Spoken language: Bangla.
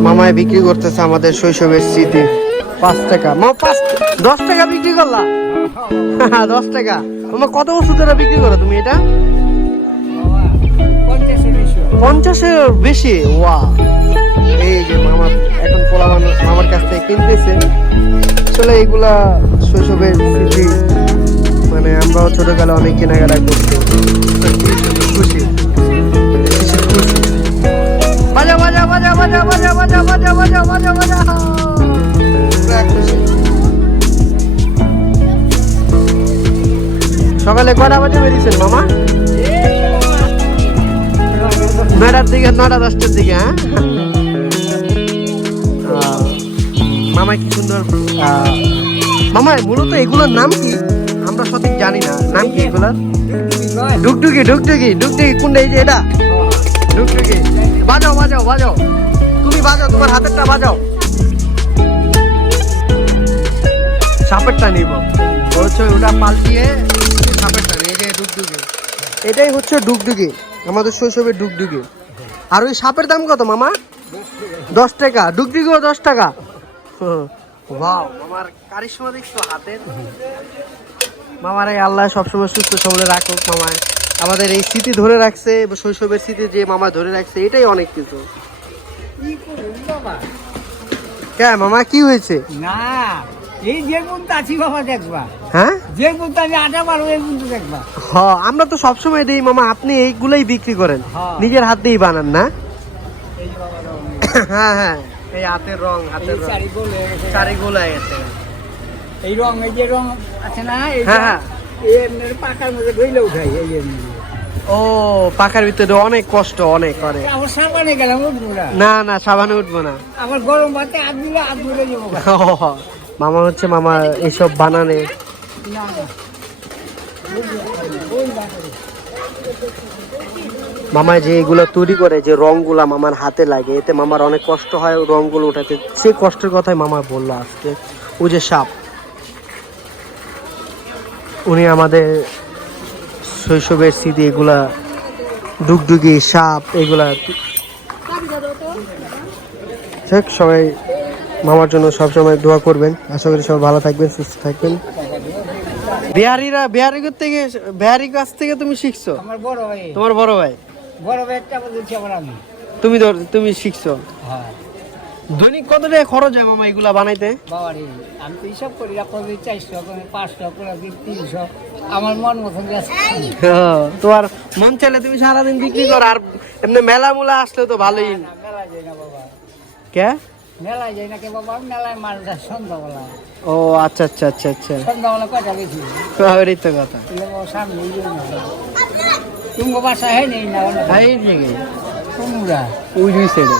মামায় বিক্রি করতেছে আমাদের শৈশবের স্মৃতি। পাঁচ টাকা। মা, পাঁচ, দশ টাকা বিক্রি করলা? দশ টাকা। মামা, কত বছর ধরে বিক্রি করো তুমি এটা? পঞ্চাশের বেশি। ওয়া এই যে মামা এখন পোলা মানুষ মামার কাছ থেকে কিনতেছে। আসলে এগুলা শৈশবের স্মৃতি। মানে আমরাও ছোটকালে অনেক কেনাকাটা করতো খুশি। সকালে কটা বাজে বেরিয়েছেন, মামা? নয়টার দিকে নটা দশটার দিকে হ্যাঁ? মামা কি সুন্দর মামা, মূলত এগুলোর নাম কি? আমরা সঠিক জানি না। নাম কি এগুলোর? ডুকডুকি ডুকডুকি ডুকডুকি কোনটা এই যে এটা? ডুকডুকি বাজাও বাজাও বাজাও। বাজাও, তোমার হাতেরটা বাজাও। সাপেরটা নিব। হচ্ছে ওটা পাল্টিয়ে সাপেরটা নিয়ে যে এটাই হচ্ছে ডুকডুকি আমাদের শৈশবের ডুকডুকি আর ওই সাপের দাম কত, মামা? দশ টাকা ডুকডুকিও দশ টাকা। ওয়াও, মামার কারিশমা দেখছ, হাতের? মামার এই আল্লাহ সবসময় সুস্থ সবলে রাখুক মামায় আমাদের এই স্মৃতি ধরে রাখছে, শৈশবের স্মৃতি যে মামা ধরে রাখছে, এটাই অনেক কিছু। কে মামা কি হয়েছে? না এই আছি বাবা দেখবা। হ্যাঁ? আটা দেখবা। হ আমরা তো সবসময় দেই মামা আপনি এইগুলাই বিক্রি করেন। নিজের হাত দিয়েই বানান না? এই রং। হ্যাঁ হ্যাঁ। এই হাতের রং হাতের এই রং। চারি গোল হয়ে গেছে। চারি গোলা গেছে। এই রং এই যে রং আছে না এই হ্যাঁ, হ্যাঁ। এই পাকার মধ্যে ধইলে উঠাই এই এমনি ও পাখার ভিতরে অনেক কষ্ট অনেক করে আমার সাবানে গেলাম উঠবো না। না না সাবানে উঠবো না। আমার গরম ভাতে হাত দিলে হাত ধরে যাব। মামা হচ্ছে মামা এসব বানানে। মামা যে এগুলো তৈরি করে যে রংগুলা মামার হাতে লাগে এতে মামার অনেক কষ্ট হয় রংগুলো উঠাতে। সেই কষ্টের কথাই মামা বলল আজকে। ও যে সাপ। উনি আমাদের শৈশবের স্মৃতি এগুলা ডুগডুগি সাপ এগুলা ঠিক সবাই মামার জন্য সবসময় দোয়া করবেন। আশা করি সবাই ভালো থাকবেন সুস্থ থাকবেন। বিহারিরা বিহারি থেকে বিহারি কাছ থেকে তুমি শিখছো? আমার বড় ভাই। তোমার বড় ভাই? বড় ভাই একটা বলছি আমি। তুমি ধর- তুমি শিখছো। হ্যাঁ। দৈনিক কত টাকা খরচ হয় মামা এগুলা বানাইতে? বাবা রে আমি তো এইসব করি আপনাদের চারশো পাঁচশো কোনো তিনশো। আমার মন মতন গেছে তোমার মন চাইলে তুমি সারাদিন বিক্রি করো আর এমনি মেলা মুলা আসলে তো ভালোই। না, মেলায় যাই না বাবা। কে? মেলায় যাই না কে বাবা মেলায় যায় সন্ধ্যাবেলা। ও আচ্ছা আচ্ছা আচ্ছা আচ্ছা। সন্ধ্যাবেলা ওরই তো কথা। সামনে না তুমি বাসা হয় নেই না তোমরা ওই দুই সাইডে